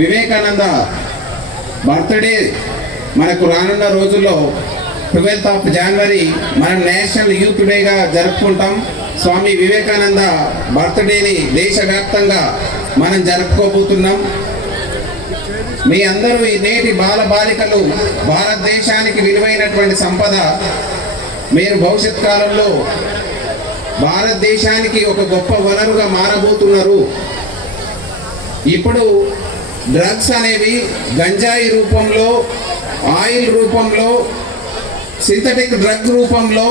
Vivekananda birthday మనకు రానున్న రోజుల్లో 12th of January మనం నేషనల్ యూత్ డేగా జరుపుకుంటాం. స్వామి వివేకానంద బర్త్డేని దేశవ్యాప్తంగా మనం జరుపుకోబోతున్నాం. మీ అందరూ ఈ నేటి బాలబాలికలు భారతదేశానికి విలువైనటువంటి సంపద. మీరు భవిష్యత్ కాలంలో భారతదేశానికి ఒక గొప్ప వనరుగా మారబోతున్నారు. ఇప్పుడు డ్రగ్స్ అనేవి గంజాయి రూపంలో, ఆయిల్ రూపంలో, సింథటిక్ డ్రగ్ రూపంలో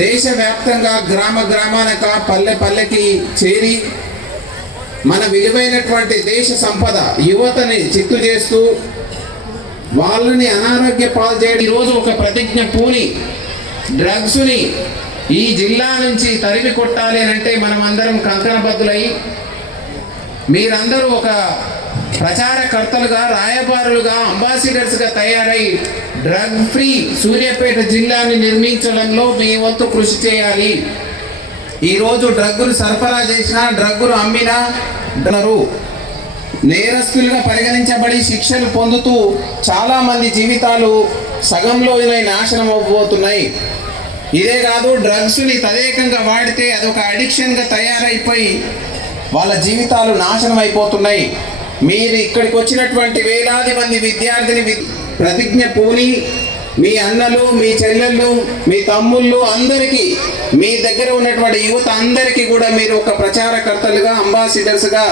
దేశవ్యాప్తంగా గ్రామ గ్రామానక పల్లె పల్లెకి చేరి మన విలువైనటువంటి దేశ సంపద యువతని చిత్తు చేస్తూ వాళ్ళని అనారోగ్య పాలు చేయడం. ఈరోజు ఒక ప్రతిజ్ఞ పూని డ్రగ్స్ని ఈ జిల్లా నుంచి తరిమి కొట్టాలి అని అంటే మనం అందరం కంకణబద్దులై మీరందరూ ఒక ప్రచారకర్తలుగా, రాయబారులుగా, అంబాసిడర్స్గా తయారై డ్రగ్ ఫ్రీ సూర్యాపేట జిల్లాని నిర్మించడంలో మీ వంతు కృషి చేయాలి. ఈరోజు డ్రగ్గులు సరఫరా చేసినా, డ్రగ్గులు అమ్మినా నేరస్తులుగా పరిగణించబడి శిక్షలు పొందుతూ చాలామంది జీవితాలు సగంలో నాశనం అవ్వబోతున్నాయి. ఇదే కాదు, డ్రగ్స్ని తదేకంగా వాడితే అదొక అడిక్షన్గా తయారైపోయి వాళ్ళ జీవితాలు నాశనం అయిపోతున్నాయి. మీరు ఇక్కడికి వచ్చినటువంటి వేలాది మంది విద్యార్థిని ప్రతిజ్ఞ పూని మీ అన్నలు, మీ చెల్లెళ్ళు, మీ తమ్ముళ్ళు అందరికీ, మీ దగ్గర ఉన్నటువంటి యువత అందరికీ కూడా మీరు ఒక ప్రచారకర్తలుగా, అంబాసిడర్స్గా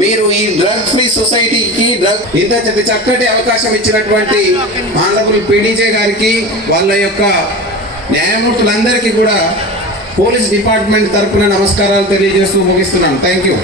మీరు ఈ డ్రగ్ ఫ్రీ సొసైటీకి ఇంత చక్కటి అవకాశం ఇచ్చినటువంటి ఆనరబుల్ పీడీజే గారికి, వాళ్ళ యొక్క న్యాయమూర్తులందరికీ కూడా పోలీస్ డిపార్ట్మెంట్ తరఫున నమస్కారాలు తెలియజేస్తూ ముగిస్తున్నాను. Thank you.